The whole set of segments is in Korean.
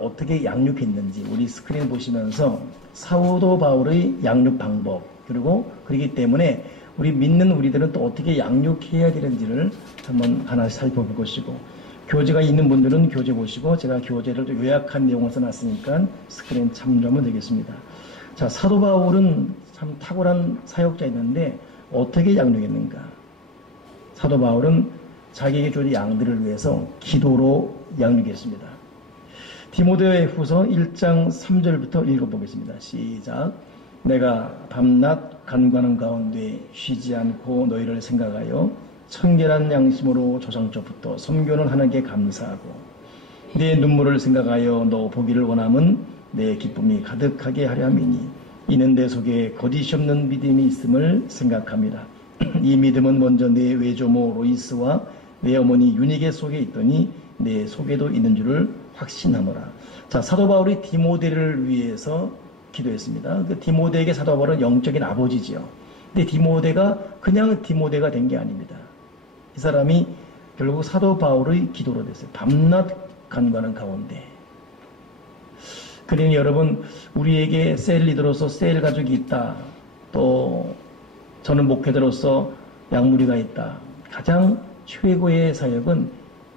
어떻게 양육했는지 우리 스크린 보시면서 사도 바울의 양육 방법, 그리고 그렇기 때문에 우리 믿는 우리들은 또 어떻게 양육해야 되는지를 한번 하나씩 살펴볼 것이고, 교재가 있는 분들은 교재 보시고, 제가 교재를 또 요약한 내용을 써놨으니까 스크린 참조하면 되겠습니다. 자, 사도 바울은 참 탁월한 사역자였는데 어떻게 양육했는가? 사도 바울은 자기에게 주어진 양들을 위해서 기도로 양육했습니다. 디모데의 후서 1장 3절부터 읽어보겠습니다. 시작. 내가 밤낮 간구하는 가운데 쉬지 않고 너희를 생각하여 청결한 양심으로 조상조부터 섬겨는 하나님께 감사하고, 내 눈물을 생각하여 너 보기를 원함은 내 기쁨이 가득하게 하려 함이니, 이는 내 속에 거짓이 없는 믿음이 있음을 생각합니다. 이 믿음은 먼저 내 외조모 로이스와 내 어머니 유니게 속에 있더니 내 속에도 있는 줄을 확신하노라. 자, 사도 바울이 디모데를 위해서 기도했습니다. 그 디모데에게 사도 바울은 영적인 아버지지요. 근데 디모데가 그냥 디모데가 된 게 아닙니다. 이 사람이 결국 사도 바울의 기도로 됐어요. 밤낮 간구하는 가운데. 그러니 여러분, 우리에게 셀 리더로서 셀 가족이 있다. 또 저는 목회자로서 양무리가 있다. 가장 최고의 사역은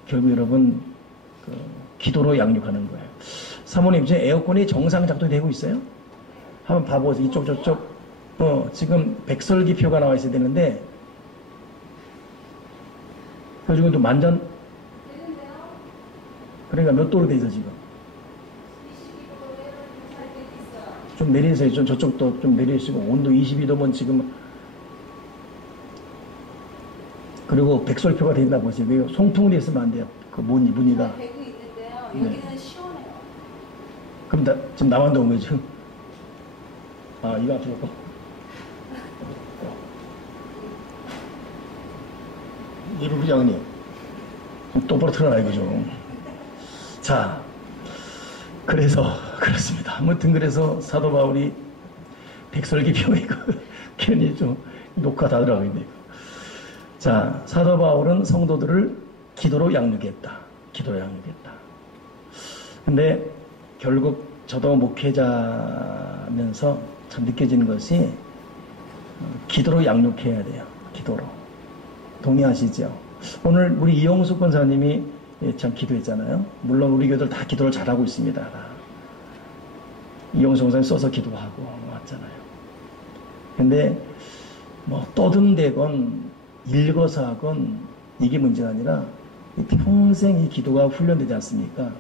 결국 여러분 기도로 양육하는 거예요. 사모님, 이제 에어컨이 정상 작동되고 있어요? 한번 봐보세요. 이쪽 저쪽. 지금 백설기표가 나와 있어야 되는데 요즘은 또 만전. 그러니까 몇 도로 돼 있어 지금? 좀 내리세요. 저쪽도 좀 내리시고, 온도 22도면 지금. 그리고 백설표가 된다 보세요. 송풍으로 있으면 안 돼요. 그 무늬가. 되고 있는데요. 네. 여기는 시원해요. 그럼 지금 나만 더운 거죠? 아, 이거 앞에 놓고. 이부 부장님, 똑바로 틀어놔, 이거죠. 자, 그래서, 그렇습니다. 아무튼 그래서 사도 바울이 백설기표이고, 괜히 좀 녹화 다 들어가고 있네요. 자, 사도 바울은 성도들을 기도로 양육했다. 기도로 양육했다. 근데 결국 저도 목회자면서 참 느껴지는 것이 기도로 양육해야 돼요. 기도로. 동의하시죠? 오늘 우리 이용수 권사님이 참 기도했잖아요. 물론 우리 교회들 다 기도를 잘하고 있습니다. 이용수 권사님 써서 기도하고 왔잖아요. 근데 뭐 떠든대건 읽어서 하건 이게 문제가 아니라 평생 이 기도가 훈련되지 않습니까?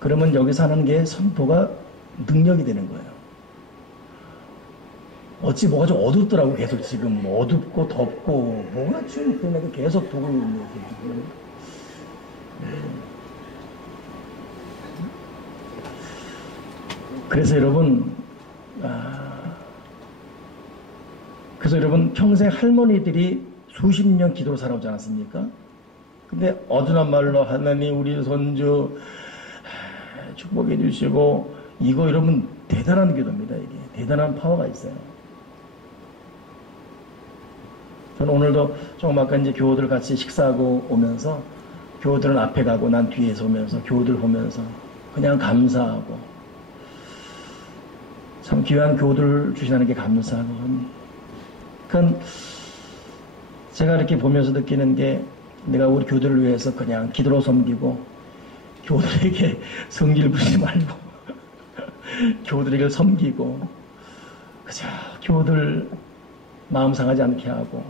그러면 여기서 하는 게 선포가 능력이 되는 거예요. 어찌 뭐가 좀 어둡더라고. 계속 지금 어둡고 덥고 뭐가 좀 그냥 계속 보고 있는 거예요. 그래서 여러분 평생 할머니들이 수십 년 기도로 살아오지 않았습니까? 근데 어두운 말로 하나님 우리 손주 축복해 주시고, 이거 여러분 대단한 기도입니다. 이게 대단한 파워가 있어요. 저는 오늘도 조금 아까 이제 교우들 같이 식사하고 오면서, 교우들은 앞에 가고 난 뒤에서 오면서 교우들 보면서 그냥 감사하고, 참 귀한 교우들 주시는 게 감사하고. 그건 제가 이렇게 보면서 느끼는 게, 내가 우리 교우들을 위해서 그냥 기도로 섬기고, 교우들에게 성질 부리지 말고 교우들에게 섬기고, 그저 교우들 마음 상하지 않게 하고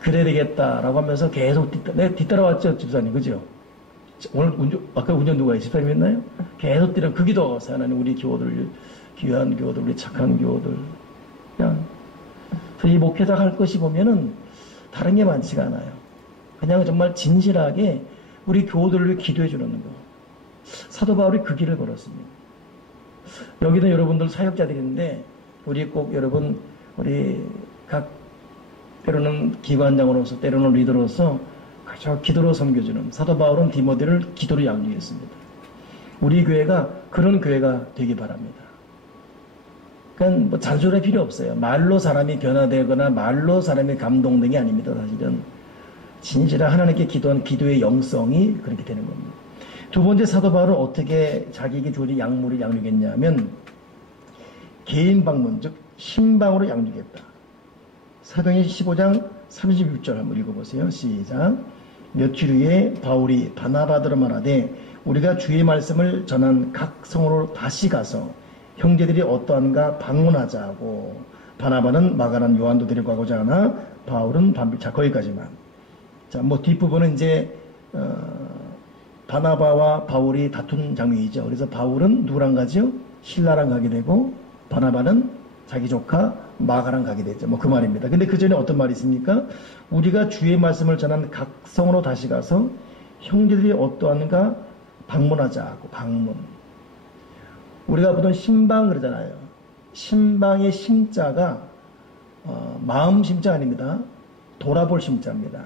그래야 되겠다라고 하면서 계속 뒤따라왔죠, 집사님. 그죠? 오늘 아까 운전 누가 해요? 집사님 했나요? 계속 그 기도, 하나님 우리 교우들, 귀한 교우들, 우리 착한 교우들, 그냥 이 목회자 할 것이 보면은 다른 게 많지가 않아요. 그냥 정말 진실하게 우리 교우들을 위해 기도해 주는 거. 사도 바울이 그 길을 걸었습니다. 여기는 여러분들 사역자들인데, 우리 꼭 여러분, 우리 각 때로는 기관장으로서, 때로는 리더로서 그저 기도로 섬겨주는, 사도 바울은 디모데를 기도로 양육했습니다. 우리 교회가 그런 교회가 되기 바랍니다. 그러니까 뭐 잔소리 필요 없어요. 말로 사람이 변화되거나 말로 사람이 감동된 게 아닙니다. 사실은 진실한 하나님께 기도한 기도의 영성이 그렇게 되는 겁니다. 두 번째 사도 바울은 어떻게 자기에게 주어진 약물을 양육했냐면 개인 방문, 즉 신방으로 양육했다. 사도행전 15장 36절 한번 읽어보세요. 시작. 며칠 후에 바울이 바나바더러 말하되 우리가 주의 말씀을 전한 각 성으로 다시 가서 형제들이 어떠한가 방문하자 하고, 바나바는 마가란 요한도 데리고 가고자 하나 바울은 반비. 자, 거기까지만. 자, 뭐 뒷부분은 이제 바나바와 바울이 다툰 장면이죠. 그래서 바울은 누구랑 가죠? 실라랑 가게 되고, 바나바는 자기 조카 마가랑 가게 되죠. 뭐 그 말입니다. 근데 그 전에 어떤 말이 있습니까? 우리가 주의 말씀을 전한 각 성으로 다시 가서 형제들이 어떠한가 방문하자 하고, 방문. 우리가 보통 신방 그러잖아요. 신방의 심자가 마음 심자 아닙니다. 돌아볼 심자입니다.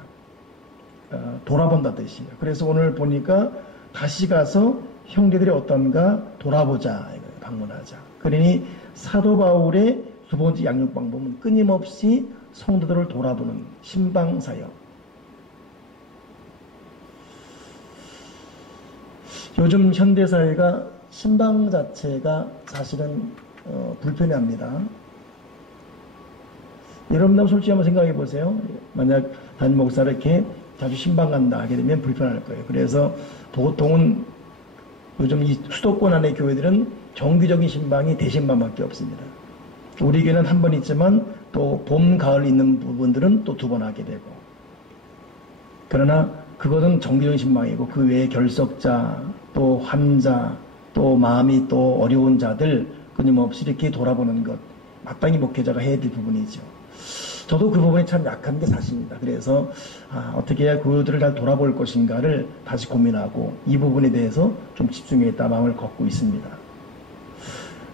돌아본다 뜻이에요. 그래서 오늘 보니까 다시 가서 형제들이 어떤가 돌아보자, 방문하자. 그러니 사도 바울의 두 번째 양육 방법은 끊임없이 성도들을 돌아보는 신방 사역. 요즘 현대 사회가 신방 자체가 사실은 불편해합니다. 여러분들 솔직히 한번 생각해 보세요. 만약 담임 목사를 이렇게 자주 신방 간다 하게 되면 불편할 거예요. 그래서 보통은 요즘 이 수도권 안의 교회들은 정기적인 신방이 대신방밖에 없습니다. 우리 교회는 한 번 있지만 또 봄, 가을 있는 부분들은 또 두 번 하게 되고, 그러나 그것은 정기적인 신방이고 그 외에 결석자, 또 환자, 또 마음이 또 어려운 자들 끊임없이 이렇게 돌아보는 것, 마땅히 목회자가 해야 될 부분이죠. 저도 그 부분이 참 약한 게 사실입니다. 그래서 어떻게 해야 그들을 잘 돌아볼 것인가를 다시 고민하고 이 부분에 대해서 좀 집중했다 마음을 걷고 있습니다.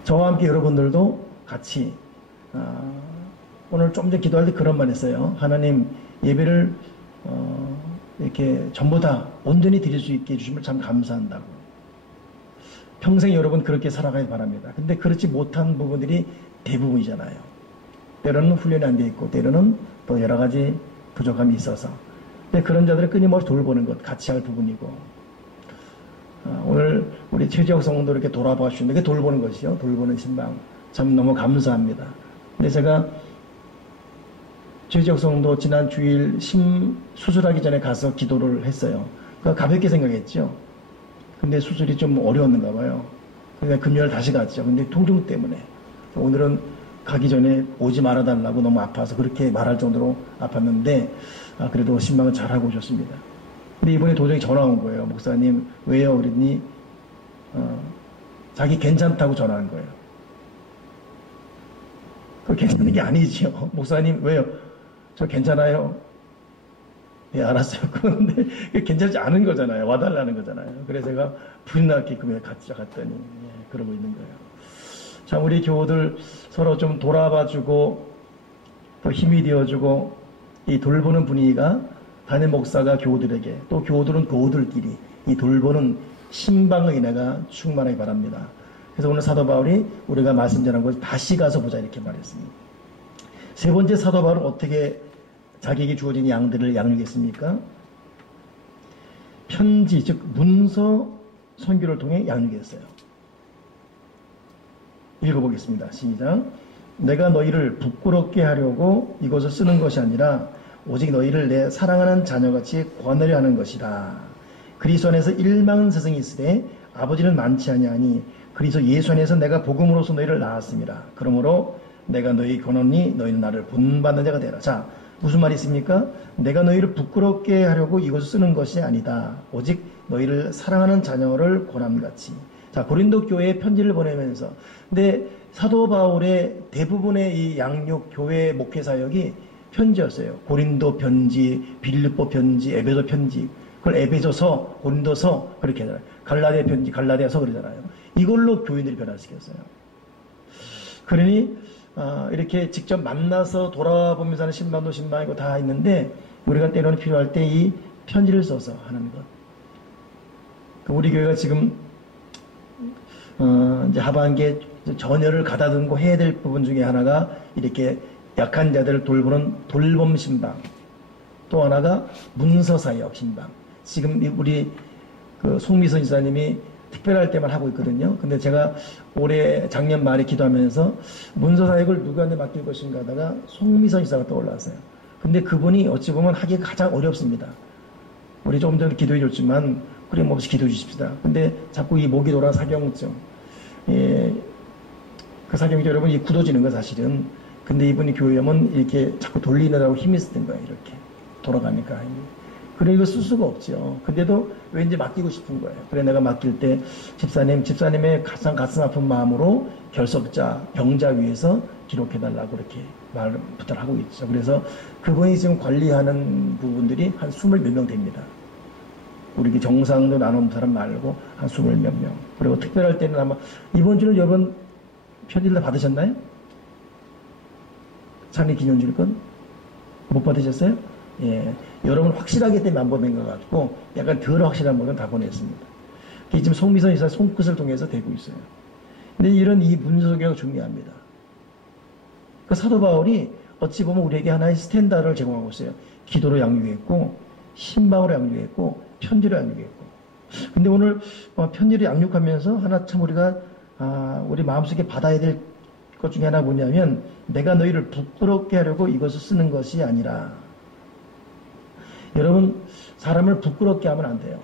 저와 함께 여러분들도 같이 오늘 좀 전에 기도할 때 그런 말 했어요. 하나님, 예배를 이렇게 전부 다 온전히 드릴 수 있게 해주시면 참 감사한다고. 평생 여러분 그렇게 살아가길 바랍니다. 근데 그렇지 못한 부분들이 대부분이잖아요. 때로는 훈련이 안 돼 있고 때로는 또 여러 가지 부족함이 있어서, 근데 그런 자들을 끊임없이 돌보는 것 같이 할 부분이고, 오늘 우리 최지혁 성도 이렇게 돌아봐 주시는 게 돌보는 것이요, 돌보는 신방 참 너무 감사합니다. 근데 제가 최지혁 성도 지난 주일 수술하기 전에 가서 기도를 했어요. 그러니까 가볍게 생각했죠. 근데 수술이 좀 어려웠는가 봐요. 그러니까 금요일 다시 갔죠. 근데 통증 때문에 오늘은 가기 전에 오지 말아달라고 너무 아파서 그렇게 말할 정도로 아팠는데, 그래도 신방은 잘하고 오셨습니다. 근데 이번에 도저히 전화 온 거예요. 목사님 왜요? 그랬더니 자기 괜찮다고 전화한 거예요. 그거 괜찮은 게 아니죠. 목사님 왜요? 저 괜찮아요. 예, 알았어요. 그런데 괜찮지 않은 거잖아요. 와달라는 거잖아요. 그래서 제가 불이 났게끔 갔더니 그러고 있는 거예요. 참 우리 교우들 서로 좀 돌아봐주고 또 힘이 되어주고, 이 돌보는 분위기가 담임 목사가 교우들에게, 또 교우들은 교우들끼리 이 돌보는 신방의 은혜가 충만하기 바랍니다. 그래서 오늘 사도 바울이 우리가 말씀 전한 것을 다시 가서 보자 이렇게 말했습니다. 세 번째, 사도 바울은 어떻게 자기에게 주어진 양들을 양육했습니까? 편지, 즉 문서 선교를 통해 양육했어요. 읽어보겠습니다. 시작. 내가 너희를 부끄럽게 하려고 이것을 쓰는 것이 아니라 오직 너희를 내 사랑하는 자녀같이 권하려 하는 것이다. 그리스도 안에서 일망은 스승이 있으되 아버지는 많지 아니하니 그리스도 예수 안에서 내가 복음으로서 너희를 낳았습니다. 그러므로 내가 너희 권하니 너희는 나를 본받는 자가 되라. 자, 무슨 말이 있습니까? 내가 너희를 부끄럽게 하려고 이것을 쓰는 것이 아니다. 오직 너희를 사랑하는 자녀를 권함같이. 자, 고린도 교회에 편지를 보내면서, 근데 사도 바울의 대부분의 이 양육 교회 목회 사역이 편지였어요. 고린도 편지, 빌립보 편지, 에베소 편지, 그걸 에베소서, 고린도서 그렇게 하잖아요. 갈라디아 편지, 갈라디아서 그러잖아요. 이걸로 교인들이 변화시켰어요. 그러니 이렇게 직접 만나서 돌아보면서 하는 신방도 신방이고 다 있는데, 우리가 때로는 필요할 때 이 편지를 써서 하는 것. 우리 교회가 지금 이제 하반기에 전열을 가다듬고 해야 될 부분 중에 하나가 이렇게 약한 자들을 돌보는 돌봄 신방, 또 하나가 문서 사역 신방. 지금 우리 그 송미선 지사님이 특별할 때만 하고 있거든요. 근데 제가 올해 작년 말에 기도하면서 문서 사역을 누구한테 맡길 것인가 하다가 송미선 지사가 떠올랐어요. 근데 그분이 어찌 보면 하기가 가장 어렵습니다. 우리 조금 전에 기도해 줬지만 끊임없이 기도해 주십시다. 근데 자꾸 이 목이 돌아 사경증, 그 사경증 여러분 이 굳어지는 거 사실은. 근데 이분이 교회 오면 이렇게 자꾸 돌리느라고 힘이 쓰는 거예요. 이렇게 돌아가니까. 그래 이거 쓸 수가 없죠. 근데도 왠지 맡기고 싶은 거예요. 그래 내가 맡길 때 집사님의 가장 가슴 아픈 마음으로 결석자, 병자 위에서 기록해달라고 이렇게 부탁을 하고 있죠. 그래서 그분이 지금 관리하는 부분들이 한 20몇 명 됩니다. 우리 정상도 나눈 사람 말고 한 20몇 명. 그리고 특별할 때는 아마 이번 주는 여러분 편지를 받으셨나요? 창립 기념주일권? 못 받으셨어요? 예. 여러분 확실하기 때문에 안 보낸 것 같고 약간 덜 확실한 분은 다 보냈습니다. 그게 지금 송미선 이사 손끝을 통해서 되고 있어요. 근데 이런 이 문서가 중요합니다. 그 사도 바울이 어찌 보면 우리에게 하나의 스탠다드를 제공하고 있어요. 기도로 양육했고 신방으로 양육했고 편지로 양육했고. 근데 오늘 편지로 양육하면서 하나 참 우리가 우리 마음속에 받아야 될 것 중에 하나 뭐냐면 내가 너희를 부끄럽게 하려고 이것을 쓰는 것이 아니라. 여러분 사람을 부끄럽게 하면 안 돼요.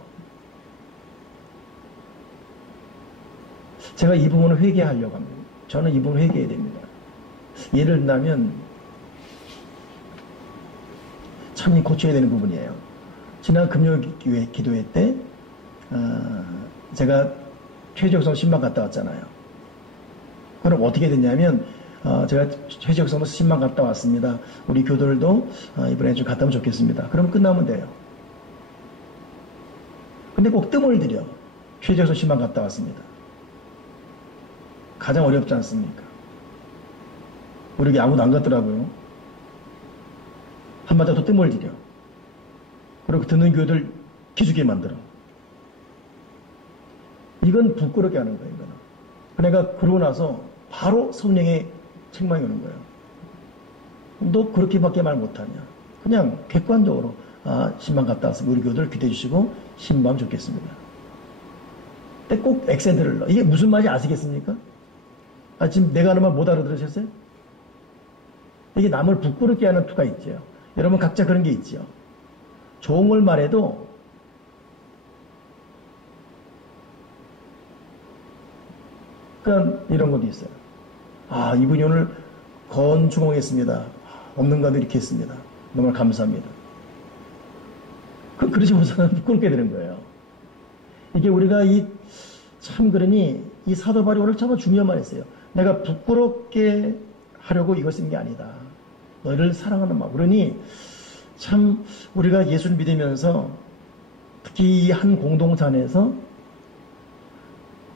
제가 이 부분을 회개하려고 합니다. 저는 이 부분을 회개해야 됩니다. 예를 들면 참 고쳐야 되는 부분이에요. 지난 금요일 기도회 때 제가 최지역성 신방 갔다 왔잖아요. 그럼 어떻게 됐냐면 제가 최지역성으로 신방 갔다 왔습니다. 우리 교도들도 이번에 좀 갔다 오면 좋겠습니다. 그럼 끝나면 돼요. 근데 꼭 뜸을 들여 최지역성 신방 갔다 왔습니다. 가장 어렵지 않습니까? 우리에게 아무도 안 갔더라고요. 한마디로 또 뜸을 들여. 그리고 듣는 교회들 기죽게 만들어. 이건 부끄럽게 하는 거예요. 이거는. 그러니까 그러고 나서 바로 성령의 책망이 오는 거예요. 너 그렇게밖에 말 못하냐. 그냥 객관적으로 신방 갔다 와서 우리 교회들 기대해 주시고 신방 좋겠습니다. 근데 꼭 액센트를 넣어. 이게 무슨 말인지 아시겠습니까? 지금 내가 하는 말 못 알아들으셨어요? 이게 남을 부끄럽게 하는 투가 있죠. 여러분 각자 그런 게 있죠. 좋은 걸 말해도 그러니까 이런 것도 있어요. 이분이 오늘 건축하겠습니다. 없는 가도 이렇게 했습니다. 너무 감사합니다. 그러지 못해서 부끄럽게 되는 거예요. 이게 우리가 참 그러니 이 사도 바울이 오늘 참 중요한 말 했어요. 내가 부끄럽게 하려고 이걸 쓴 게 아니다. 너희를 사랑하는 마음. 그러니 참 우리가 예수를 믿으면서 특히 이 한 공동체 안에서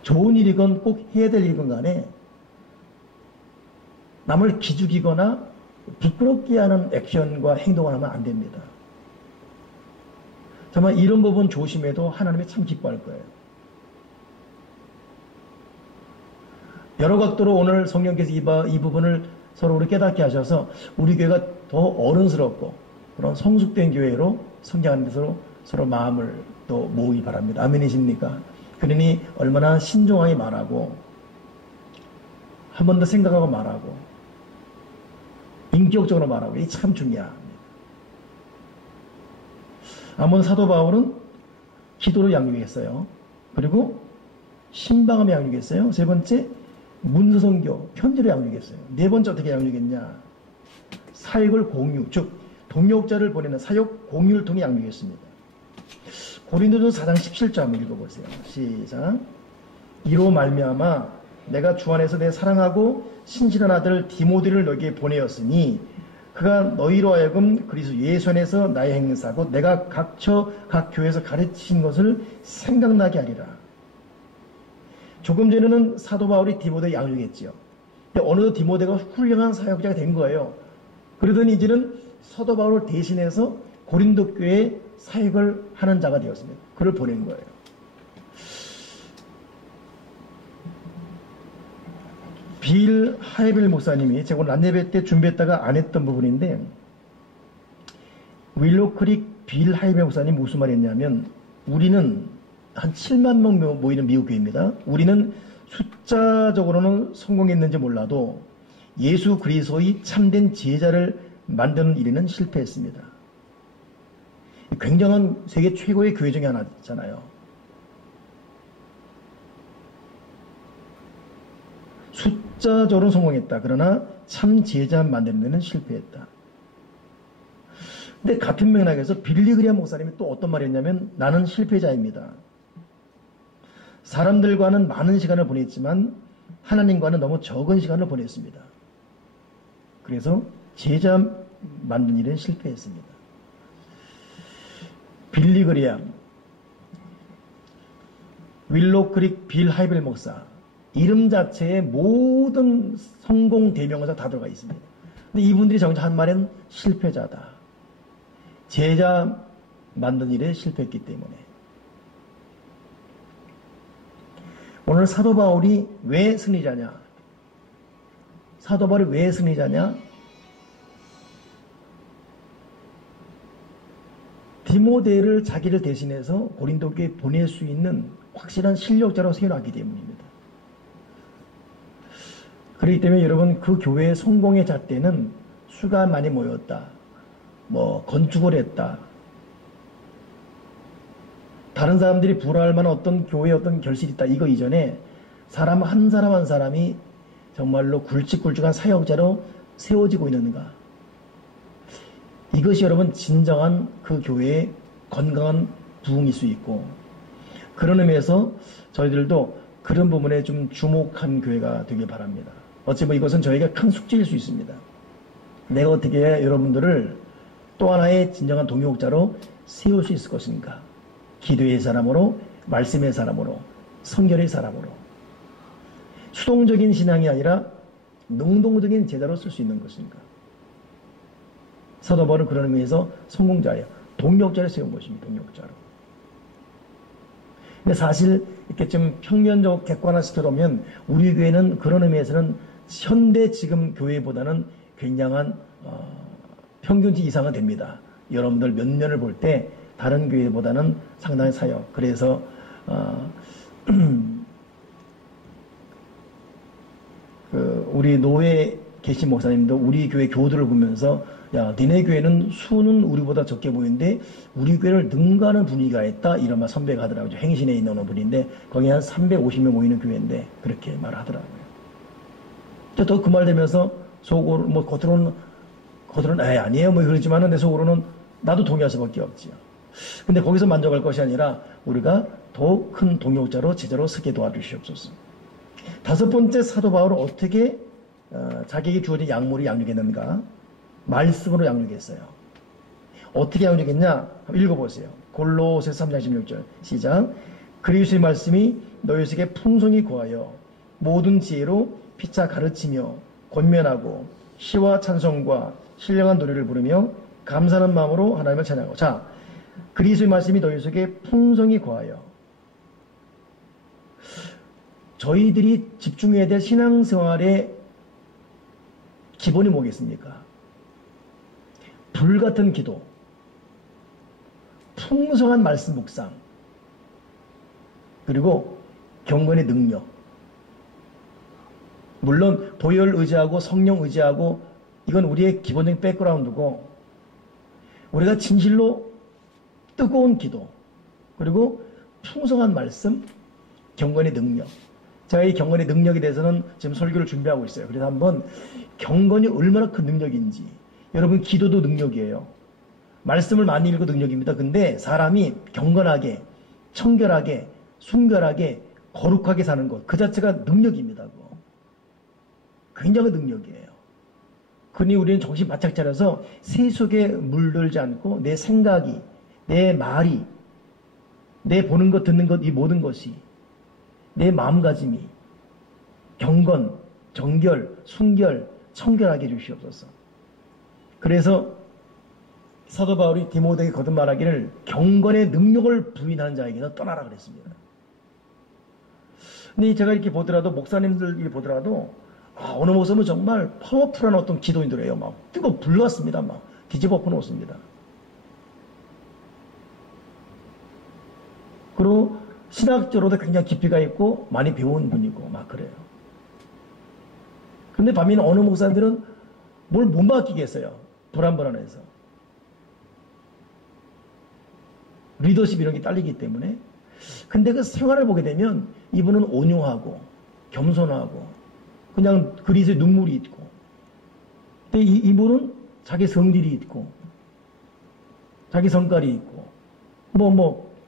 좋은 일이건 꼭 해야 될 일이건 간에 남을 기죽이거나 부끄럽게 하는 액션과 행동을 하면 안 됩니다. 정말 이런 부분 조심해도 하나님이 참 기뻐할 거예요. 여러 각도로 오늘 성령께서 이 부분을 서로 우리 깨닫게 하셔서 우리 교회가 더 어른스럽고 그런 성숙된 교회로 성장하는 데서 서로 마음을 또 모으기 바랍니다. 아멘이십니까? 그러니 얼마나 신중하게 말하고 한 번 더 생각하고 말하고 인격적으로 말하고 이게 참 중요합니다. 아몬 사도 바울은 기도로 양육했어요. 그리고 신방함에 양육했어요. 세 번째 문서선교 편지로 양육했어요. 네 번째 어떻게 양육했냐? 사역을 공유, 즉 동역자를 보내는 사역 공유를 통해 양육했습니다. 고린도전서 4장 17절 한번 읽어보세요. 시작. 이로 말미암아 내가 주 안에서 내 사랑하고 신실한 아들 디모데를 너에게 보내었으니 그가 너희로 하여금 그리스도 예수 안에서 나의 행사고 내가 각처 각 교회에서 가르친 것을 생각나게 하리라. 조금 전에는 사도 바울이 디모데 양육했지요. 근데 어느덧 디모데가 훌륭한 사역자가 된 거예요. 그러더니 이제는 사도 바울을 대신해서 고린도 교회에 사역을 하는 자가 되었습니다. 그를 보낸 거예요. 빌 하이벨 목사님이 제가 오늘 안예배 때 준비했다가 안 했던 부분인데 윌로크릭 빌 하이벨 목사님 무슨 말이 했냐면 우리는 한 7만 명 모이는 미국 교회입니다. 우리는 숫자적으로는 성공했는지 몰라도 예수 그리스도의 참된 제자를 만드는 일에는 실패했습니다. 굉장한 세계 최고의 교회 중에 하나잖아요. 숫자적으로는 성공했다. 그러나 참 제자 만드는 데는 실패했다. 근데 같은 맥락에서 빌리 그리함 목사님이 또 어떤 말을 했냐면 나는 실패자입니다. 사람들과는 많은 시간을 보냈지만 하나님과는 너무 적은 시간을 보냈습니다. 그래서 제자 만든 일에 실패했습니다. 빌리 그리함, 윌로 크릭 빌 하이벨 목사 이름 자체에 모든 성공 대명사 다 들어가 있습니다. 근데 이분들이 정작 한 말은 실패자다. 제자 만든 일에 실패했기 때문에. 오늘 사도 바울이 왜 승리자냐? 사도 바울이 왜 승리자냐? 디모데를 자기를 대신해서 고린도교에 보낼 수 있는 확실한 실력자로 세워놨기 때문입니다. 그렇기 때문에 여러분 그 교회의 성공의 잣대는 수가 많이 모였다. 건축을 했다. 다른 사람들이 부러워할 만한 어떤 교회의 어떤 결실이 있다. 이거 이전에 사람 한 사람이 정말로 굵직굵직한 사역자로 세워지고 있는가. 이것이 여러분 진정한 그 교회의 건강한 부흥일 수 있고 그런 의미에서 저희들도 그런 부분에 좀 주목한 교회가 되길 바랍니다. 어찌 보면 이것은 저희가 큰 숙제일 수 있습니다. 내가 어떻게 해야 여러분들을 또 하나의 진정한 동역자로 세울 수 있을 것인가. 기도의 사람으로, 말씀의 사람으로, 성결의 사람으로. 수동적인 신앙이 아니라 능동적인 제자로 쓸 수 있는 것인가. 사도 바울은 그런 의미에서 성공자예요. 동역자를 세운 것입니다. 동역자로. 근데 사실 이렇게 좀 평면적 객관화시켜보면 우리 교회는 그런 의미에서는 현대 지금 교회보다는 굉장한 평균치 이상은 됩니다. 여러분들 몇 년을 볼 때 다른 교회보다는 상당히 사역. 그래서 우리 노회 계신 목사님도 우리 교회 교우들을 보면서 야, 니네 교회는 수는 우리보다 적게 보이는데 우리 교회를 능가하는 분위기가 있다. 이런 말 선배가 하더라고요. 행신에 있는 분인데 거기 한 350명 모이는 교회인데 그렇게 말하더라고요. 또 그 말 되면서 속으로 겉으로는 아니에요 그러지만은 내 속으로는 나도 동의할 수밖에 없지요. 근데 거기서 만족할 것이 아니라 우리가 더 큰 동역자로 제자로 서게 도와주시옵소서. 다섯 번째 사도 바울은 어떻게 자기에게 주어진 약물을 양육했는가? 말씀으로 양육했어요. 어떻게 양육했냐? 한번 읽어보세요. 골로새서 3장 16절 시작. 그리스도의 말씀이 너희 속에 풍성히 거하여 모든 지혜로 피차 가르치며 권면하고 시와 찬송과 신령한 노래를 부르며 감사하는 마음으로 하나님을 찬양하고. 자, 그리스도의 말씀이 너희 속에 풍성히 거하여. 저희들이 집중해야 될 신앙생활의 기본이 뭐겠습니까? 불같은 기도, 풍성한 말씀 묵상, 그리고 경건의 능력. 물론 보혈 의지하고 성령 의지하고 이건 우리의 기본적인 백그라운드고 우리가 진실로 뜨거운 기도 그리고 풍성한 말씀, 경건의 능력. 제가 이 경건의 능력에 대해서는 지금 설교를 준비하고 있어요. 그래서 한번 경건이 얼마나 큰 능력인지. 여러분 기도도 능력이에요. 말씀을 많이 읽고 능력입니다. 근데 사람이 경건하게, 청결하게, 순결하게, 거룩하게 사는 것 그 자체가 능력입니다. 굉장한 능력이에요. 그러니 우리는 정신 바짝 차려서 세속에 물들지 않고 내 생각이, 내 말이, 내 보는 것, 듣는 것, 이 모든 것이 내 마음가짐이 경건, 정결, 순결, 청결하게 해주시옵소서. 그래서 사도 바울이 디모데에게 거듭 말하기를 경건의 능력을 부인하는 자에게는 떠나라 그랬습니다. 근데 제가 이렇게 보더라도 목사님들 보더라도 어느 모습은 정말 파워풀한 어떤 기도인들이에요. 막 뜨거 불났습니다. 막 뒤집어 엎어놓습니다. 그리고 신학적으로도 굉장히 깊이가 있고 많이 배운 분이고 막 그래요. 근데 반면에 어느 목사님들은 뭘 못 맡기겠어요. 불안해서. 리더십 이런 게 딸리기 때문에. 근데 그 생활을 보게 되면 이분은 온유하고 겸손하고 그냥 그리스의 눈물이 있고, 근데 이분은 자기 성질이 있고 자기 성깔이 있고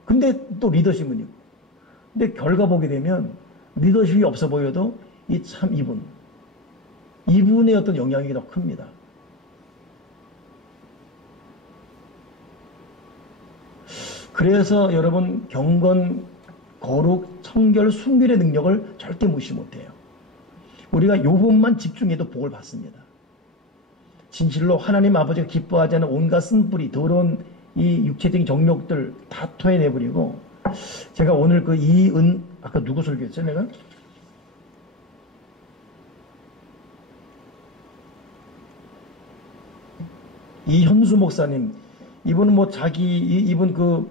근데 또 리더십은 있고. 근데 결과 보게 되면 리더십이 없어 보여도 이분의 어떤 영향이 더 큽니다. 그래서 여러분, 경건, 거룩, 청결, 순결의 능력을 절대 무시 못해요. 우리가 요 부분만 집중해도 복을 받습니다. 진실로 하나님 아버지가 기뻐하지 않는 온갖 쓴뿌리, 더러운 이 육체적인 정욕들 다 토해내버리고, 제가 오늘 아까 누구 설교했죠, 내가? 이현수 목사님, 이분은 이분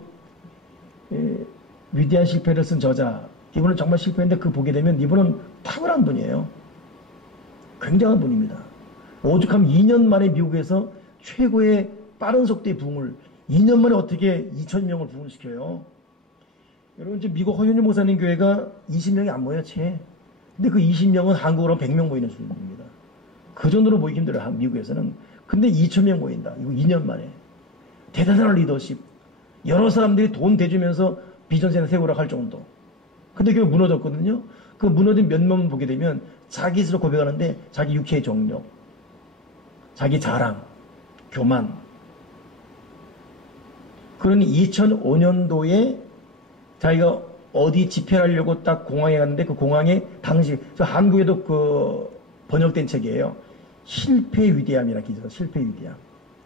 위대한 실패를 쓴 저자, 이분은 정말 실패했는데 보게 되면 이분은 탁월한 분이에요. 굉장한 분입니다. 오죽하면 2년 만에 미국에서 최고의 빠른 속도의 부흥을 2년 만에 어떻게 2,000명을 부흥시켜요. 여러분, 이제 미국 허윤희 목사님 교회가 20명이 안 모여요, 채. 근데 그 20명은 한국으로 100명 모이는 수준입니다. 그 정도로 모이기 힘들어요, 미국에서는. 근데 2,000명 모인다. 이거 2년 만에. 대단한 리더십. 여러 사람들이 돈 대주면서 비전센터 세우라 할 정도. 근데 그게 무너졌거든요. 그 무너진 면만 보게 되면 자기 스스로 고백하는데 자기 육체의 정욕, 자기 자랑, 교만. 그러니 2005년도에 자기가 어디 집회를 하려고 딱 공항에 갔는데 그 공항에 당시 한국에도 번역된 책이에요. 실패의 위대함이라는 기사가 실패의 위대함.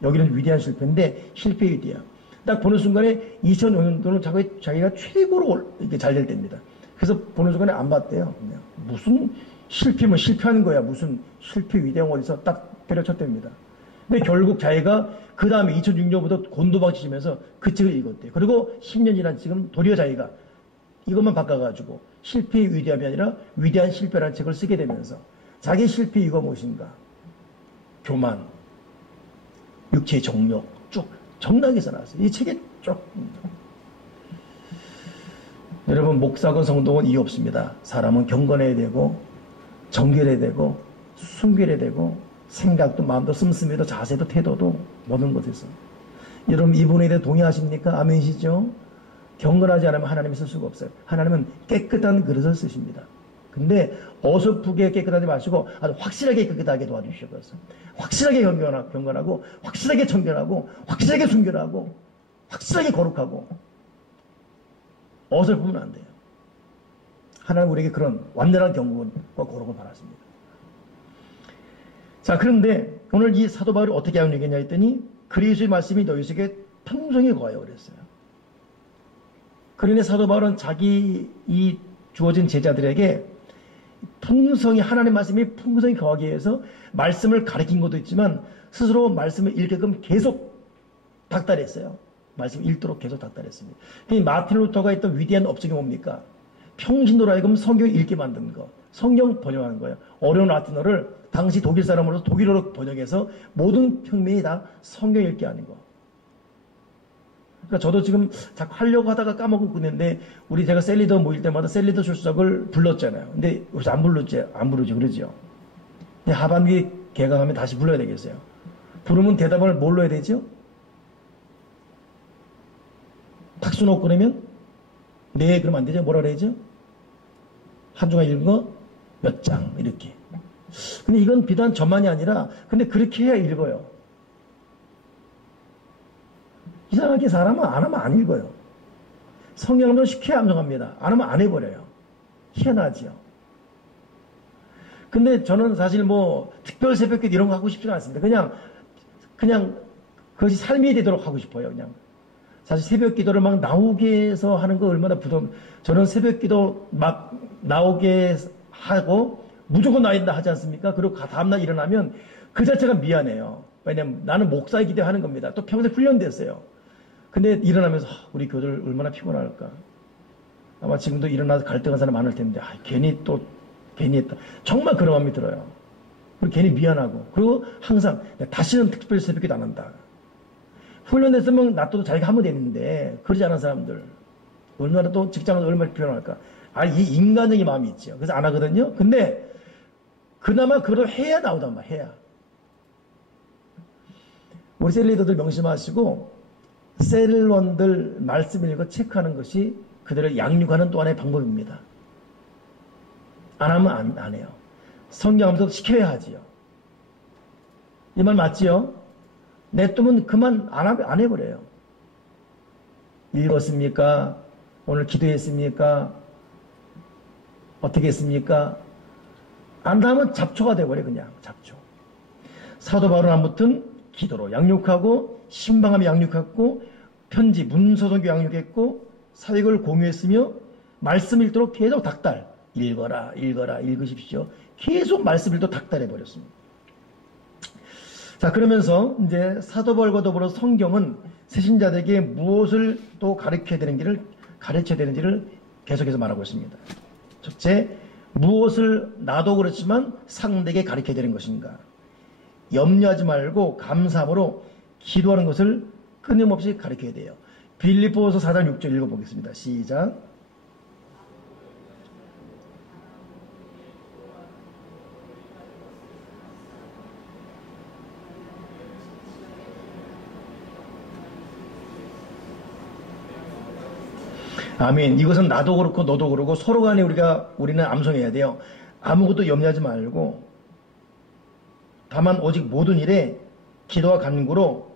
여기는 위대한 실패인데 실패의 위대함. 딱 보는 순간에 2005년도는 자기가 최고로 이렇게 잘 될 때입니다. 그래서 보는 순간에 안 봤대요. 그냥. 무슨 실패면 실패하는 거야. 무슨 실패 위대한 어디서 딱 때려쳤답니다. 근데 결국 자기가 그 다음에 2006년부터 곤두박질치면서 그 책을 읽었대요. 그리고 10년 지난 지금 도리어 자기가 이것만 바꿔가지고 실패의 위대함이 아니라 위대한 실패라는 책을 쓰게 되면서 자기 실패 이유가 무엇인가? 교만, 육체의 정욕 쭉 정당하게 써놨어요. 이 책에 쭉. 여러분, 목사건 성도건 이유 없습니다. 사람은 경건해야 되고 정결해야 되고 순결해야 되고 생각도 마음도 씀씀이도 자세도 태도도 모든 것에서. 여러분, 이분에 대해 동의하십니까? 아멘이시죠? 경건하지 않으면 하나님이 쓸 수가 없어요. 하나님은 깨끗한 그릇을 쓰십니다. 근데 어설프게 깨끗하지 마시고 아주 확실하게 깨끗하게 도와주시옵소서. 확실하게 경건하고 확실하게 청결하고 확실하게 순결하고 확실하게 거룩하고 어설프면 안 돼요. 하나님 우리에게 그런 완전한 경건과 거룩을 바라십니다. 자, 그런데 오늘 이 사도 바울이 어떻게 하는 얘기냐 했더니 그리스도의 말씀이 너희 속에 풍성히 거하여 그랬어요. 그러니 사도 바울은 자기 이 주어진 제자들에게 풍성히 하나님의 말씀이 풍성히 거하기 위해서 말씀을 가르친 것도 있지만 스스로 말씀을 읽게끔 계속 닥달했어요. 말씀을 읽도록 계속 닥달했습니다. 마틴 루터가 했던 위대한 업적이 뭡니까? 평신도로 하여금 성경 읽게 만든 거. 성경 번역하는 거예요. 어려운 라틴어를 당시 독일 사람으로서 독일어로 번역해서 모든 평민이 다 성경 읽게 하는 거. 그러니까 저도 지금 자꾸 하려고 하다가 까먹고 있는데 제가 셀리더 모일 때마다 셀리더 출석을 불렀잖아요. 근데 요새 안 부르지 그러죠. 근데 하반기 개강하면 다시 불러야 되겠어요. 부르면 대답을 뭘로 해야 되죠? 탁수 놓고 그러면 네 그러면 안 되죠. 뭐라 그래야죠? 한 주간 읽은 거 몇 장 이렇게. 근데 이건 비단 저만이 아니라 근데 그렇게 해야 읽어요. 이상하게 사람은 안 하면 안 읽어요. 성경도 쉽게 암송합니다. 안 하면 안 해버려요. 희한하지요. 근데 저는 사실 특별 새벽기도 이런 거 하고 싶지는 않습니다. 그냥 그것이 삶이 되도록 하고 싶어요. 그냥. 사실 새벽 기도를 막 나오게 해서 하는 거 얼마나 저는 새벽 기도 막 나오게 하고 무조건 나온다 하지 않습니까? 그리고 다음날 일어나면 그 자체가 미안해요. 왜냐면 나는 목사의 기도하는 겁니다. 또 평생 훈련됐어요. 근데 일어나면서 우리 교들 얼마나 피곤할까. 아마 지금도 일어나서 갈등한 사람 많을 텐데, 괜히 했다. 정말 그런 마음이 들어요. 그리고 괜히 미안하고. 그리고 항상, 다시는 특별 새벽기도 안 한다. 훈련됐으면 놔둬도 자기가 하면 되는데, 그러지 않은 사람들. 얼마나 또 직장은 얼마나 필요할까. 이 인간적인 마음이 있죠. 그래서 안 하거든요. 근데, 그나마 그걸 해야 나오단 말이야, 해야. 우리 셀 리더들 명심하시고, 셀원들 말씀 읽고 체크하는 것이 그들을 양육하는 또 하나의 방법입니다. 안 하면 안 해요. 성경하면서 시켜야 하지요. 이 말 맞지요? 냅두면 그만 안 해버려요. 읽었습니까? 오늘 기도했습니까? 어떻게 했습니까? 안 하면 잡초가 돼버려, 그냥 잡초. 사도 바울은 아무튼 기도로 양육하고 신방하며 양육했고 편지 문서성교 양육했고 사역을 공유했으며 말씀 읽도록 계속 닥달 읽어라 읽으십시오. 계속 말씀 읽도록 닥달해 버렸습니다. 자, 그러면서 이제 사도 바울과 더불어 성경은 새신자들에게 무엇을 또 가르쳐야 되는지를 계속해서 말하고 있습니다. 첫째, 무엇을 나도 그렇지만 상대에게 가르쳐야 되는 것인가. 염려하지 말고 감사함으로 기도하는 것을 끊임없이 가르쳐야 돼요. 빌립보서 4장 6절 읽어보겠습니다. 시작. 아멘. 이것은 나도 그렇고 너도 그렇고 서로 간에 우리는 암송해야 돼요. 아무것도 염려하지 말고 다만 오직 모든 일에 기도와 간구로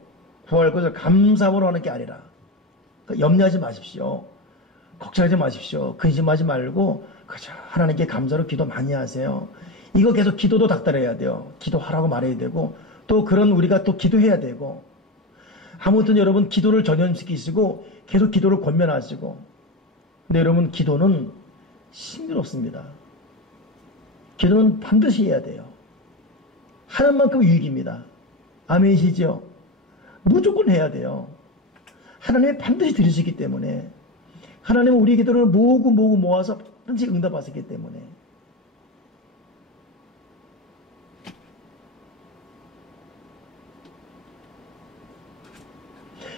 구할 것을 감사함으로 하는 게 아니라 그러니까 염려하지 마십시오. 걱정하지 마십시오. 근심하지 말고 그저 하나님께 감사로 기도 많이 하세요. 이거 계속 기도도 닥달해야 돼요. 기도하라고 말해야 되고 또 그런 우리가 또 기도해야 되고 아무튼 여러분 기도를 전염시키시고 계속 기도를 권면하시고 근데 여러분 기도는 싱그럽습니다. 기도는 반드시 해야 돼요. 하는 만큼 유익입니다. 아멘이시죠? 무조건 해야 돼요. 하나님이 반드시 들으시기 때문에 하나님은 우리 기도를 모으고 모아서 반드시 응답하시기 때문에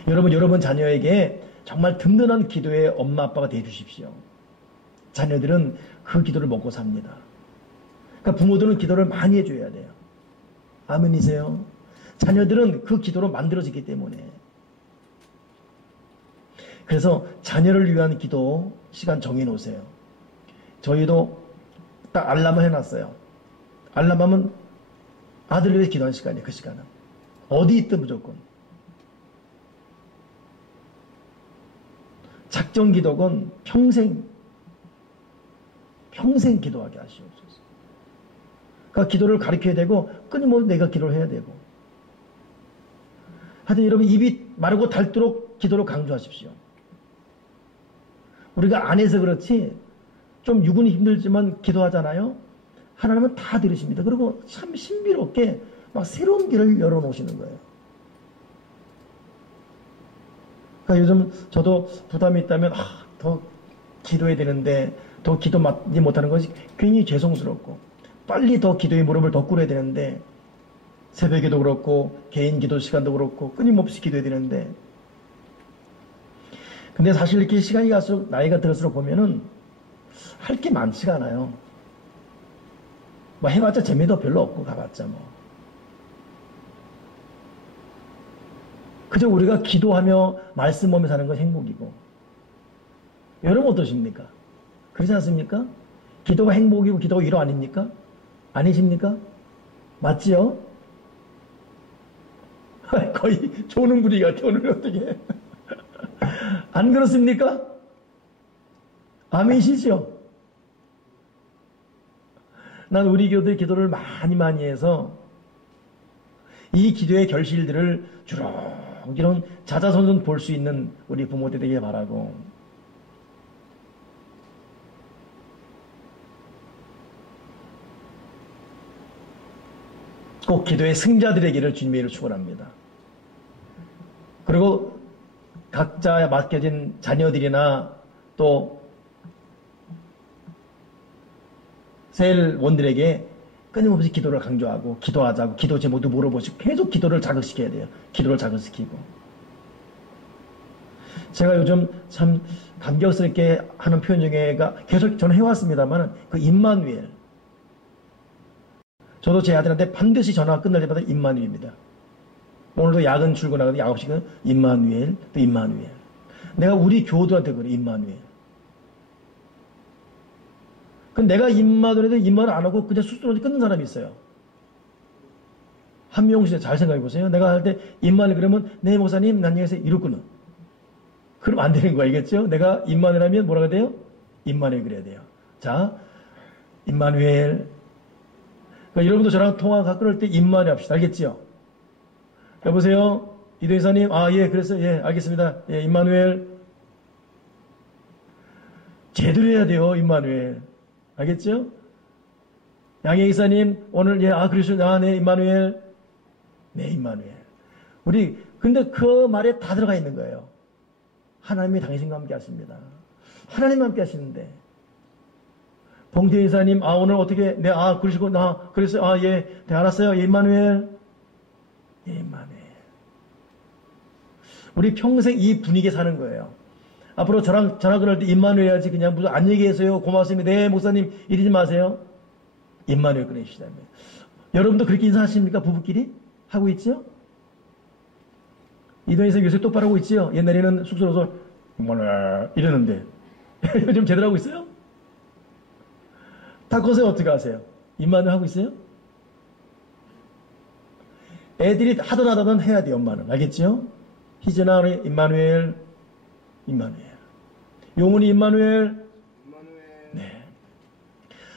여러분 자녀에게 정말 든든한 기도의 엄마 아빠가 되어주십시오. 자녀들은 그 기도를 먹고 삽니다. 그러니까 부모들은 기도를 많이 해줘야 돼요. 아멘이세요? 자녀들은 그 기도로 만들어지기 때문에 그래서 자녀를 위한 기도 시간 정해놓으세요. 저희도 딱 알람을 해놨어요. 알람하면 아들을 위해 기도하는 시간이에요. 그 시간은 어디 있든 무조건 작정 기도건 평생 기도하게 하시옵소서. 그러니까 기도를 가르쳐야 되고 끊임없이 내가 기도를 해야 되고 하여튼 여러분 입이 마르고 닳도록 기도를 강조하십시오. 우리가 안 해서 그렇지 좀 육은이 힘들지만 기도하잖아요. 하나님은 다 들으십니다. 그리고 참 신비롭게 막 새로운 길을 열어놓으시는 거예요. 그러니까 요즘 저도 부담이 있다면 더 기도해야 되는데 더 기도 받지 못하는 것이 괜히 죄송스럽고 빨리 더 기도의 무릎을 더 꿇어야 되는데 새벽에도 그렇고 개인 기도 시간도 그렇고 끊임없이 기도해야 되는데 근데 사실 이렇게 시간이 갈수록 나이가 들어서 보면은 할 게 많지가 않아요. 뭐 해봤자 재미도 별로 없고 가봤자 뭐 그저 우리가 기도하며 말씀 보며 사는 건 행복이고 여러분 어떠십니까? 그렇지 않습니까? 기도가 행복이고 기도가 위로 아닙니까? 아니십니까? 맞지요? 거의 조는 분위기 같아 오늘 어떻게 안 그렇습니까? 아멘이시죠? 난 우리 교도의 기도를 많이 해서 이 기도의 결실들을 주렁주렁 자자손손 볼 수 있는 우리 부모들 되길 바라고 꼭 기도의 승자들에게를 주님의 이름으로 축원합니다. 그리고 각자 맡겨진 자녀들이나 또 셀 원들에게 끊임없이 기도를 강조하고 기도하자고 기도 제목도 물어보시고 계속 기도를 자극시켜야 돼요. 기도를 자극시키고. 제가 요즘 참 감격스럽게 하는 표현 중에가 계속 저는 해왔습니다만 그 임마누엘. 저도 제 아들한테 반드시 전화가 끝날 때마다 임마누엘입니다. 오늘도 야근 출근하거든요. 9시간 임마누엘 또 임마누엘. 내가 우리 교우들한테 그래 임마누엘. 그럼 내가 임마누엘에도 임마를 안 하고 그냥 쑥스러워서 끊는 사람이 있어요. 한 명씩 잘 생각해 보세요. 내가 할 때 임마누엘 그러면 네 목사님 난 여기서 이러고 끊어. 그럼 안 되는 거 알겠죠? 내가 임마누엘 하면 뭐라고 해야 돼요? 임마누엘 그래야 돼요. 자, 임마누엘. 그러니까 여러분도 저랑 통화 끊을 때 임마누엘 합시다. 알겠죠? 여보세요? 이도희사님? 아, 예, 그랬어요. 예, 알겠습니다. 예, 임마누엘. 제대로 해야 돼요, 임마누엘. 알겠죠? 양혜기사님, 오늘, 예, 그러시죠. 네, 임마누엘. 네, 임마누엘. 우리, 근데 그 말에 다 들어가 있는 거예요. 하나님이 당신과 함께 하십니다. 하나님과 함께 하시는데. 봉태 이사님, 오늘 어떻게, 네, 그러시고, 그랬어요. 예, 네, 알았어요. 예, 임마누엘. 예, 임마누엘. 우리 평생 이 분위기에 사는 거예요. 앞으로 저랑 전화 그럴 때 임마누엘 해야지 그냥 무슨 안녕히 계세요. 고맙습니다. 네, 목사님, 이러지 마세요. 임마누엘 끊으시다. 여러분도 그렇게 인사하십니까? 부부끼리? 하고 있죠? 이동에서 요새 똑바로 하고 있지요? 옛날에는 쑥스러워서 임마누엘 이러는데 요즘 제대로 하고 있어요? 다 커서 어떻게 하세요? 임마누엘 하고 있어요? 애들이 하던 해야 돼요. 엄마는. 알겠죠? 희진아, 우리 임마누엘. 임마누엘. 용훈이 임마누엘. 네.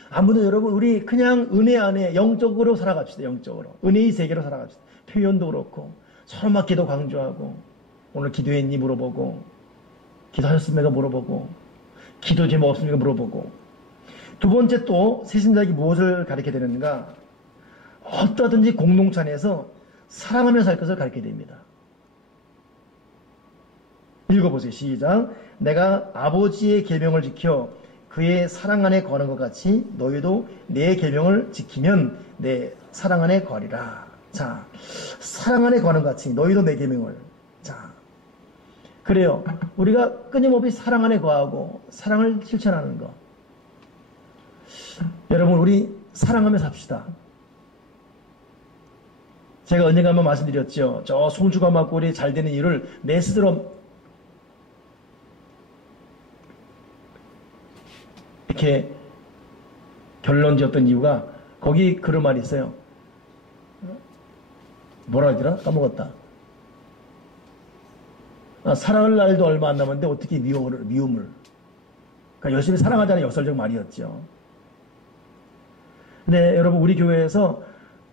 아무도 여러분 우리 그냥 은혜 안에 영적으로 살아갑시다. 영적으로. 은혜의 세계로 살아갑시다. 표현도 그렇고 서로 막 기도 강조하고 오늘 기도했니 물어보고 기도하셨습니까 물어보고 기도 제목 없습니까 물어보고 두 번째 또 새신자에게 무엇을 가르쳐야 되는가? 어떠든지 공동체 안에서 사랑하며 살 것을 가르쳐야 됩니다. 읽어보세요. 시작. 내가 아버지의 계명을 지켜 그의 사랑 안에 거하는 것 같이 너희도 내 계명을 지키면 내 사랑 안에 거하리라. 자, 사랑 안에 거하는 것 같이 너희도 내 계명을. 자, 그래요. 우리가 끊임없이 사랑 안에 거하고 사랑을 실천하는 것. 여러분 우리 사랑하며 삽시다. 제가 언젠가 한번 말씀드렸죠. 저 송주가 막골이 잘 되는 이유를 내 스스로 이렇게 결론 지었던 이유가 거기 그런 말이 있어요. 뭐라 하더라? 까먹었다. 사랑할 날도 얼마 안 남았는데 어떻게 미움을. 그러니까 열심히 사랑하자는 역설적 말이었죠. 근데 여러분 우리 교회에서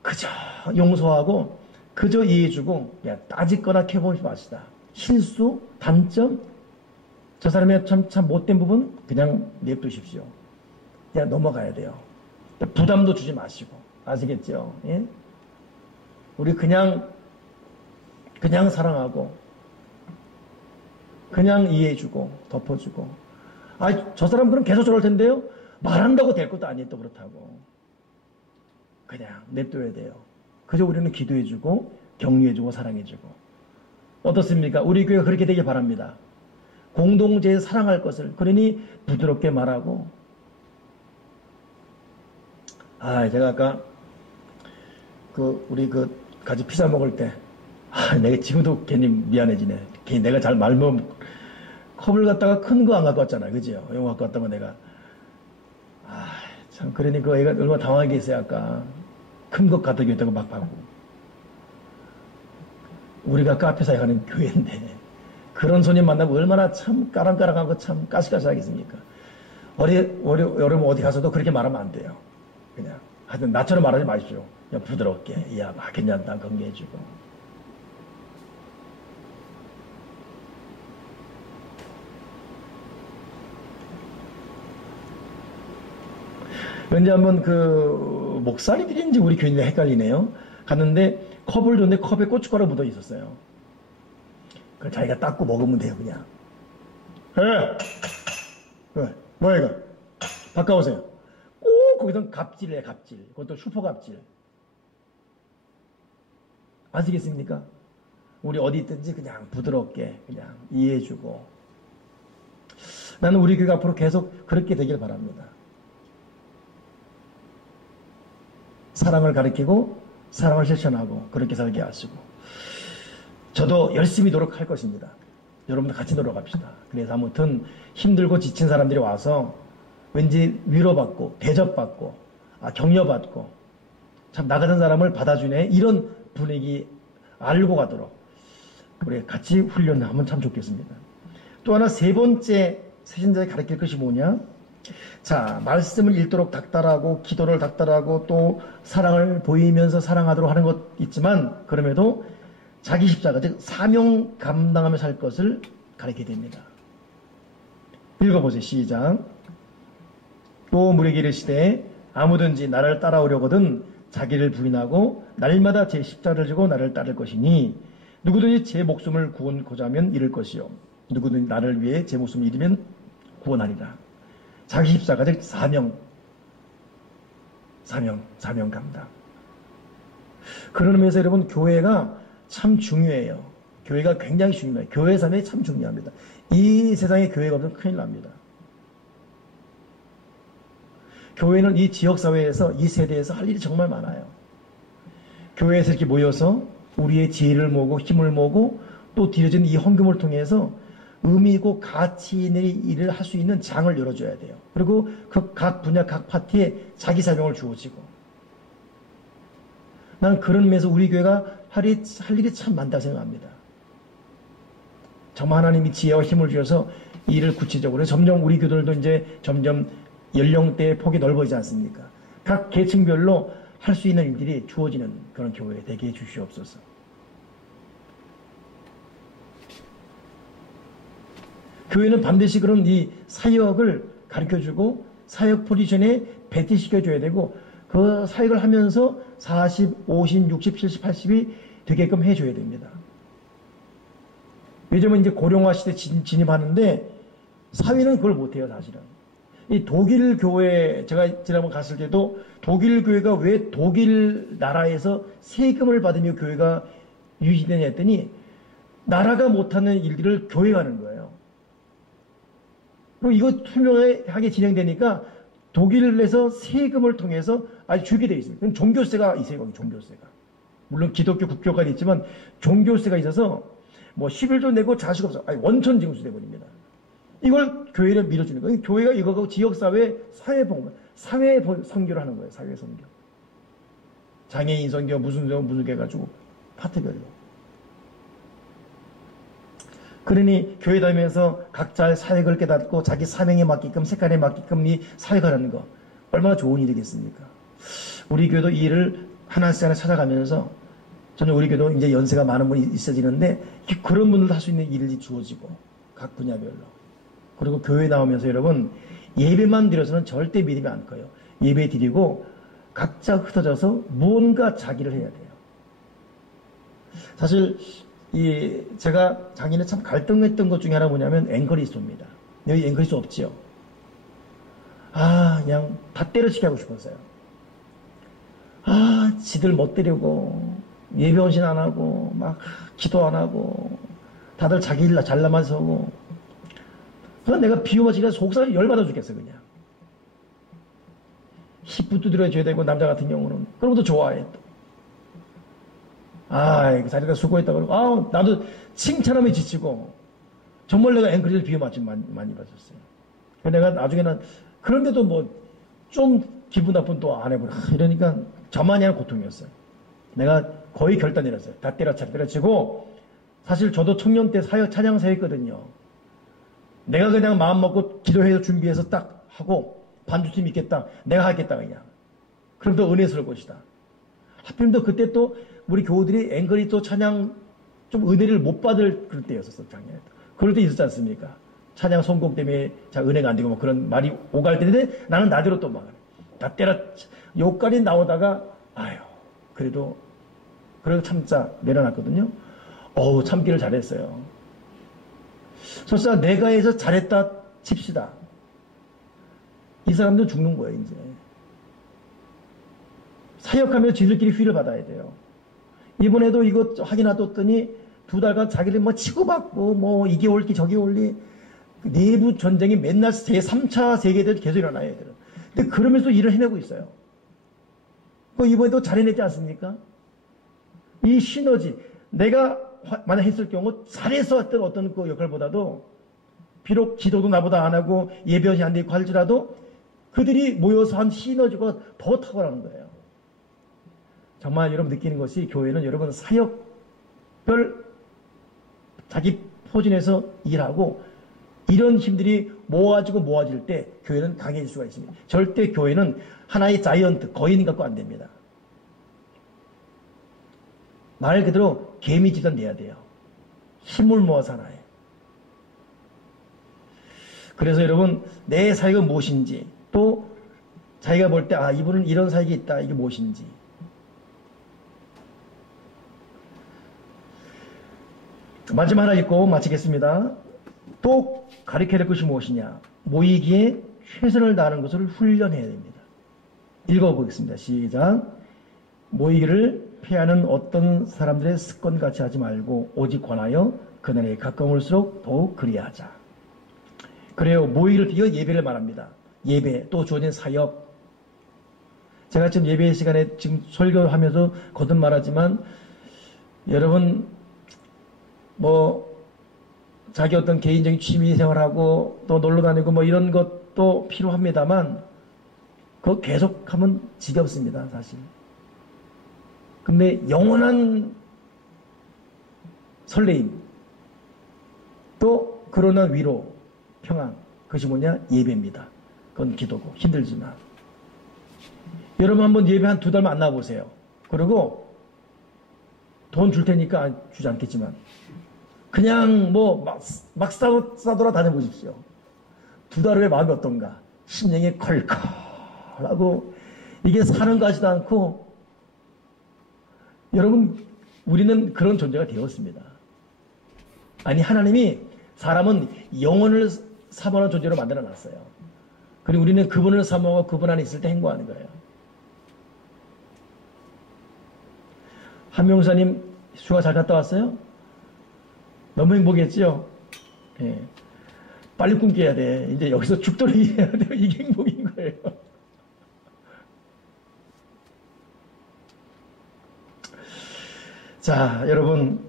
그저 용서하고 그저 이해해주고 따지거나 캐보지 마시다. 실수, 단점, 저 사람의 참 못된 부분 그냥 냅두십시오. 그냥 넘어가야 돼요. 부담도 주지 마시고. 아시겠죠? 예? 우리 그냥 사랑하고 그냥 이해해주고 덮어주고 저 사람 그럼 계속 저럴 텐데요? 말한다고 될 것도 아니에요. 또 그렇다고. 그냥 냅둬야 돼요. 그저 우리는 기도해주고 격려해주고 사랑해주고. 어떻습니까? 우리 교회가 그렇게 되길 바랍니다. 공동체에 사랑할 것을 그러니 부드럽게 말하고. 제가 아까 우리 같이 피자 먹을 때 내가 지금도 괜히 미안해지네. 괜히 내가 잘 말면 컵을 갖다가 큰 거 안 갖고 왔잖아. 그죠? 이거 갖고 왔다면 내가 참 그러니 그 애가 얼마나 당황하게 했어요. 아까 큰 것 갖다 줬다고 막 하고. 우리가 카페 사역하는 교회인데 그런 손님 만나면 얼마나 참 까랑까랑하고 참 까시까시하겠습니까? 여러분 어디 가서도 그렇게 말하면 안 돼요. 그냥 하여튼 나처럼 말하지 마십시오. 그냥 부드럽게 괜찮다 격려해주고. 언제 한번 목사님들인지 우리 교인들 헷갈리네요. 갔는데 컵을 줬는데 컵에 고춧가루 묻어 있었어요. 그걸 자기가 닦고 먹으면 돼요, 그냥. 뭐야, 이거? 바꿔오세요. 꼭 거기서 갑질해, 갑질. 그것도 슈퍼 갑질. 아시겠습니까? 우리 어디 있든지 그냥 부드럽게 그냥 이해해주고. 나는 우리 교회가 앞으로 계속 그렇게 되길 바랍니다. 사랑을 가르치고 사랑을 실천하고 그렇게 살게 하시고. 저도 열심히 노력할 것입니다. 여러분들 같이 노력합시다. 그래서 아무튼 힘들고 지친 사람들이 와서 왠지 위로받고 대접받고 격려받고 참 나 같은 사람을 받아주네 이런 분위기 알고 가도록 우리 같이 훈련하면 참 좋겠습니다. 또 하나 세 번째 새신자에 가르칠 것이 뭐냐? 자, 말씀을 읽도록 닥달하고 기도를 닥달하고 또 사랑을 보이면서 사랑하도록 하는 것 있지만 그럼에도 자기 십자가 즉 사명 감당하며 살 것을 가르치게 됩니다. 읽어보세요. 시작. 또 무리에게 이르시되 아무든지 나를 따라오려거든 자기를 부인하고 날마다 제 십자가를 지고 나를 따를 것이니 누구든지 제 목숨을 구원고자 하면 잃을 것이요 누구든지 나를 위해 제 목숨을 잃으면 구원하리라. 자기 십자가 즉 사명 감당. 그런 의미에서 여러분 교회가 참 중요해요. 교회가 굉장히 중요해요. 교회 삶이 참 중요합니다. 이 세상에 교회가 없으면 큰일 납니다. 교회는 이 지역사회에서 이 세대에서 할 일이 정말 많아요. 교회에서 이렇게 모여서 우리의 지혜를 모으고 힘을 모으고 또 뒤려진 이 헌금을 통해서 의미 있고 가치 있는 일을 할 수 있는 장을 열어줘야 돼요. 그리고 그 각 분야 각 파트에 자기 사명을 주어지고 난 그런 의미에서 우리 교회가 할 일이 참 많다고 생각합니다. 정말 하나님이 지혜와 힘을 주셔서 이 일을 구체적으로 점점 우리 교들도 이제 점점 연령대의 폭이 넓어지지 않습니까? 각 계층별로 할 수 있는 일들이 주어지는 그런 교회 되게 해 주시옵소서. 교회는 반드시 그런 이 사역을 가르쳐주고 사역 포지션에 배치시켜줘야 되고 그 사역을 하면서 40, 50, 60, 70, 80이 되게끔 해줘야 됩니다. 요즘은 이제 고령화 시대 진입하는데 사회는 그걸 못해요, 사실은. 이 독일 교회, 제가 지난번 갔을 때도 독일 교회가 왜 독일 나라에서 세금을 받으며 교회가 유지되냐 했더니 나라가 못하는 일들을 교회가 하는 거예요. 그리고 이거 투명하게 진행되니까 독일에서 세금을 통해서 아주 주게 되어 있습니다. 그럼 종교세가 있어요, 거기 종교세가. 물론 기독교 국교가 있지만 종교세가 있어서 뭐 11조 내고 자식 없어. 아니, 원천 징수 돼버립니다. 이걸 교회를 밀어주는 거예요. 교회가 이거하고 지역사회, 사회 선교를 하는 거예요. 사회 선교. 장애인 선교, 무슨 개 가지고 파트별로. 그러니 교회 다니면서 각자의 사역을 깨닫고 자기 사명에 맞게끔 색깔에 맞게끔 이 사역하는 거 얼마나 좋은 일이겠습니까? 우리 교회도 이 일을 하나씩 하나 찾아가면서 저는 우리 교회도 이제 연세가 많은 분이 있어지는데 그런 분들도 할 수 있는 일이 주어지고 각 분야별로. 그리고 교회 나오면서 여러분 예배만 드려서는 절대 믿음이 안 커요. 예배 드리고 각자 흩어져서 무언가 자기를 해야 돼요. 사실 제가 작년에 참 갈등했던 것 중에 하나 뭐냐면 앵커리스토입니다. 여기 앵커리스토 없지요? 그냥 다 때려치기 하고 싶었어요. 지들 못 때리고 예배 헌신 안 하고 막 기도 안 하고 다들 자기 일 잘나만 서고 그냥 내가 비유마치가 속살이 열받아 죽겠어 그냥. 힙부 두드려줘야 되고 남자 같은 경우는 그런 것도 좋아해 또. 그 자리가 수고했다 그러고 나도 칭찬하면 지치고 정말 내가 앵커리를 비유마치 많이 받았어요. 내가 나중에는 그런데도 뭐 좀 기분 나쁜 또 안 해보라 이러니까 저만이 하는 고통이었어요. 내가 거의 결단 내렸어요. 다 때려치고 사실 저도 청년 때 찬양 사역했거든요. 내가 그냥 마음 먹고 기도해서 준비해서 딱 하고 반주팀 있겠다. 내가 하겠다 그냥. 그럼 더 은혜스러울 것이다. 하필 또 그때 또 우리 교우들이 앵글이 또 찬양 좀 은혜를 못 받을 그럴 때였었어 작년에. 그럴 때 있었지 않습니까? 찬양 선곡 때문에 은혜가 안 되고 뭐 그런 말이 오갈 때인데 나는 나대로 또 막 다 욕까지 나오다가 그래도 참자 내려놨거든요. 참기를 잘했어요. 설사 내가 해서 잘했다 칩시다. 이 사람들은 죽는 거예요, 이제. 사역하며 지들끼리 휘를 받아야 돼요. 이번에도 이거 확인하더니 2달간 자기들 뭐 치고받고 뭐 이게 올기 저게 올리 내부 전쟁이 맨날 제3차 세계대전 계속 일어나요. 얘들은. 근데 그러면서 일을 해내고 있어요. 이번에도 잘해냈지 않습니까? 이 시너지, 내가 만약 했을 경우 잘해서 했던 어떤 그 역할보다도 비록 기도도 나보다 안 하고 예배원이 안 되고 할지라도 그들이 모여서 한 시너지가 더 탁월한 거예요. 정말 여러분 느끼는 것이 교회는 여러분 사역별 자기 포진에서 일하고 이런 힘들이 모아질 때 교회는 강해질 수가 있습니다. 절대 교회는 하나의 자이언트, 거인 갖고 안 됩니다. 말 그대로 개미 집단 돼야 돼요. 힘을 모아서 하나에. 그래서 여러분 내 사역은 무엇인지 또 자기가 볼 때 이분은 이런 사역이 있다. 이게 무엇인지. 마지막 하나 읽고 마치겠습니다. 또 가르쳐야 될 것이 무엇이냐. 모이기에 최선을 다하는 것을 훈련해야 됩니다. 읽어보겠습니다. 시작. 모이기를 피하는 어떤 사람들의 습관같이 하지 말고 오직 권하여 그날에 가까울수록 더욱 그리하자. 그래요. 모이기를 비워 예배를 말합니다. 예배 또 주어진 사역. 제가 지금 예배 시간에 지금 설교하면서 거듭 말하지만 여러분 자기 어떤 개인적인 취미 생활하고 또 놀러 다니고 이런 것도 필요합니다만 그거 계속하면 지겹습니다, 사실. 근데 영원한 설레임 또 그러나 위로, 평안 그것이 뭐냐? 예배입니다. 그건 기도고 힘들지만 여러분 한번 예배 한 2달 만나보세요. 그리고 돈 줄 테니까 주지 않겠지만 그냥 막 싸돌아 다녀보십시오. 2달 후에 마음이 어떤가? 심령이 컬컬하고 이게 사는 것 같지도 않고 여러분 우리는 그런 존재가 되었습니다. 아니 하나님이 사람은 영혼을 사모하는 존재로 만들어놨어요. 그리고 우리는 그분을 사모하고 그분 안에 있을 때 행복하는 거예요. 한명사님 휴가 잘 갔다 왔어요? 너무 행복했죠? 예. 빨리 꿈깨야 돼. 이제 여기서 죽도록 일해야 돼요. 이게 행복인 거예요. 자, 여러분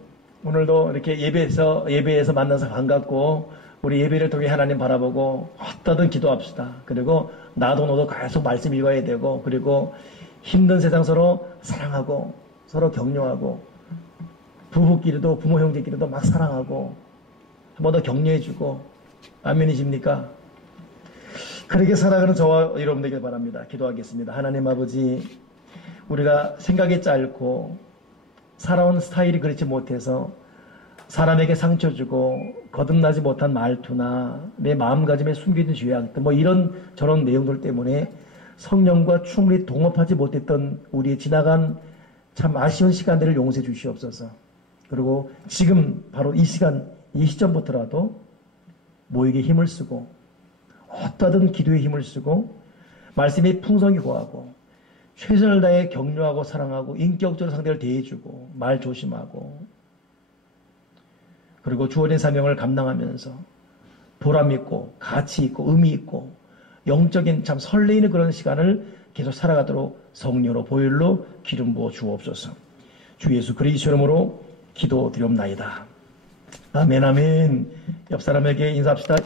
오늘도 이렇게 예배에서 만나서 반갑고 우리 예배를 통해 하나님 바라보고 어떠든 기도합시다. 그리고 나도 너도 계속 말씀 읽어야 되고 그리고 힘든 세상 서로 사랑하고 서로 격려하고 부부끼리도 부모 형제끼리도 막 사랑하고 한 번 더 격려해주고 아멘이십니까? 그렇게 살아가는 저와 여러분 되길 바랍니다. 기도하겠습니다. 하나님 아버지 우리가 생각이 짧고 살아온 스타일이 그렇지 못해서 사람에게 상처 주고 거듭나지 못한 말투나 내 마음가짐에 숨겨진 죄악 이런 저런 내용들 때문에 성령과 충분히 동업하지 못했던 우리의 지나간 참 아쉬운 시간들을 용서해 주시옵소서. 그리고 지금 바로 이 시간 이 시점부터라도 모이게 힘을 쓰고 어떠든 기도에 힘을 쓰고 말씀이 풍성히 고하고 최선을 다해 격려하고 사랑하고 인격적으로 상대를 대해주고 말 조심하고 그리고 주어진 사명을 감당하면서 보람 있고 가치 있고 의미 있고 영적인 참 설레이는 그런 시간을 계속 살아가도록 성령으로 보혈로 기름 부어 주옵소서. 주 예수 그리스도 이름으로 기도드리옵나이다. 아멘 아멘. 옆 사람에게 인사합시다.